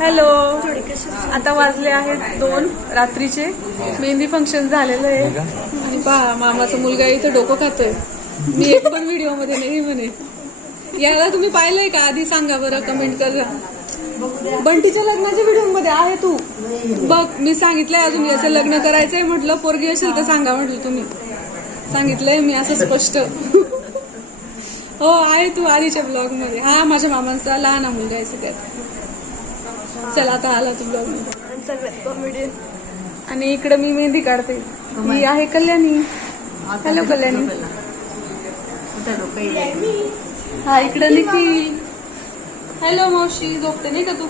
Hello. आता वाजले आहेत दोन रात्रीचे. मेहंदी फंक्शन झालेलं आहे. आणि पहा मामाचा मुलगा इथं डोकं खातोय. मी एक पण व्हिडिओमध्ये नाही म्हणे. याला तुम्ही पाहिलंय का? आधी सांगा बरं कमेंट करा. बंटीच्या लग्नाच्या व्हिडिओमध्ये आहे तू. बघ मी सांगितलंय अजून याचं लग्न करायचंय म्हटलं पोरगी असेल तर सांगा म्हटलं तुम्ही. सांगितलंय मी असं स्पष्ट. हो आहे तू आधीच्या ब्लॉगमध्ये. हा माझ्या मामांचा लहान मुलगा आहे सगळ्यात. चला आता आला तू ब्लॉग सगळ्यात कॉमेडियन आणि इकडे मी मेहंदी काढते. ही आहे कल्याणी. हॅलो कल्याणी. हा इकडे निखिल. हॅलो मावशी. झोपते नाही का तू?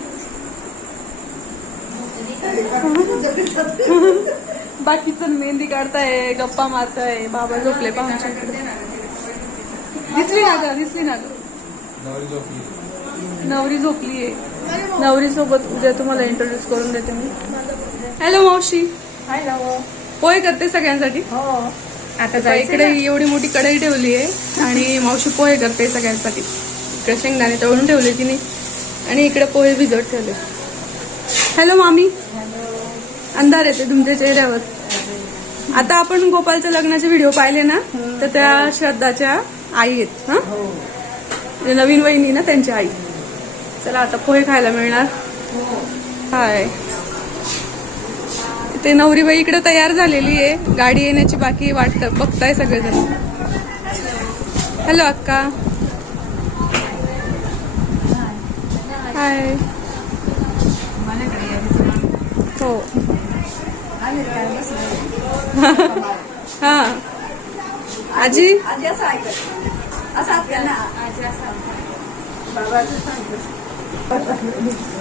बाकीचं मेहंदी काढताय गप्पा मारताय. बाबा झोपले पाहुणच्या दिसली ना ग दिसली ना ग. नवरी झोपली. आहे नवरी सोबत उद्या तुम्हाला इंट्रोड्यूस करून देते मी. हॅलो मावशी. पोहे करते सगळ्यांसाठी? हो. आता इकडे एवढी मोठी कढई ठेवली आहे आणि मावशी पोहे करते सगळ्यांसाठी. इकडे शेंगदाणे तळून ठेवले तिने. आणि इकडे पोहे भिजत ठेवले. हॅलो मामी. अंधार येते तुमच्या चेहऱ्यावर. आता आपण गोपालच्या लग्नाचे व्हिडिओ पाहिले ना तर त्या श्रद्धाच्या आई आहेत हा? जे नवीन वहिनी ना त्यांची आई. चला आता पोहे खायला मिळणार. हाय. ते नवरीबाई इकडे तयार झालेली आहे. गाडी येण्याची बाकी वाटत बघताय सगळेजण. हॅलो अक्का. हाय. हो. हा. आजी? आजी असं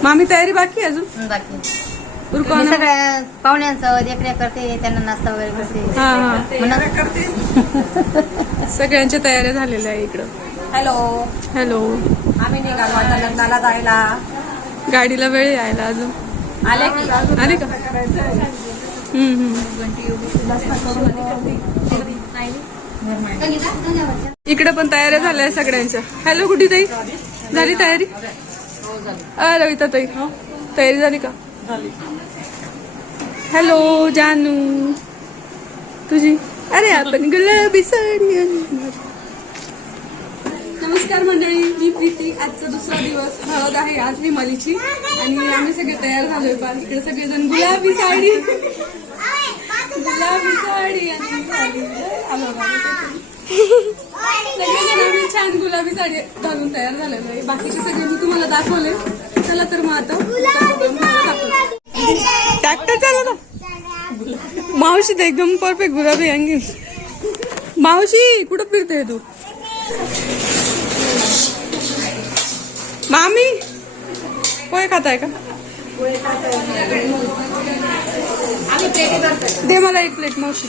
मामी तयारी बाकी आहे अजून? बाकी. मी ना? सगळ्या पाहुण्यांचं देखरेख करते त्यांना नाश्ता वगैरे करते. हा हा. सगळ्यांच्या तयाऱ्या झालेल्या आहे इकडं. हॅलो. हॅलो. आम्ही निघालो आता लग्नाला जायला. गाडीला वेळ यायला अजून. आले की? आले का? हम्म हम्म. इकडे पण तयाऱ्या झाल्या सगळ्यांच्या. हॅलो कुठे ताई झाली तयारी? अ रविता ताई. तयारी झाली का? हॅलो जानू. तुझी? अरे आपण गुलाबी साडी नमस्कार मंडळी मी प्रीती. आजचा दुसरा दिवस हळद आहे. आज हिमालीची आणि आम्ही सगळे तयार झालोय पा इकडे सगळेजण गुलाबी साडी. गुलाबी साडी आणि आलो. सगळेजण आम्ही छान गुलाबी साडी घालून तयार झालेलो आहे. बाकीचे सगळे मी तुम्हाला दाखवले. चला तर मग आता ट्रॅक्टर चालू ना. मावशी तर एकदम परफेक्ट गुलाबी अंगी. मावशी कुठं फिरते तू? मामी पोहे खाताय का? दे मला एक प्लेट मावशी.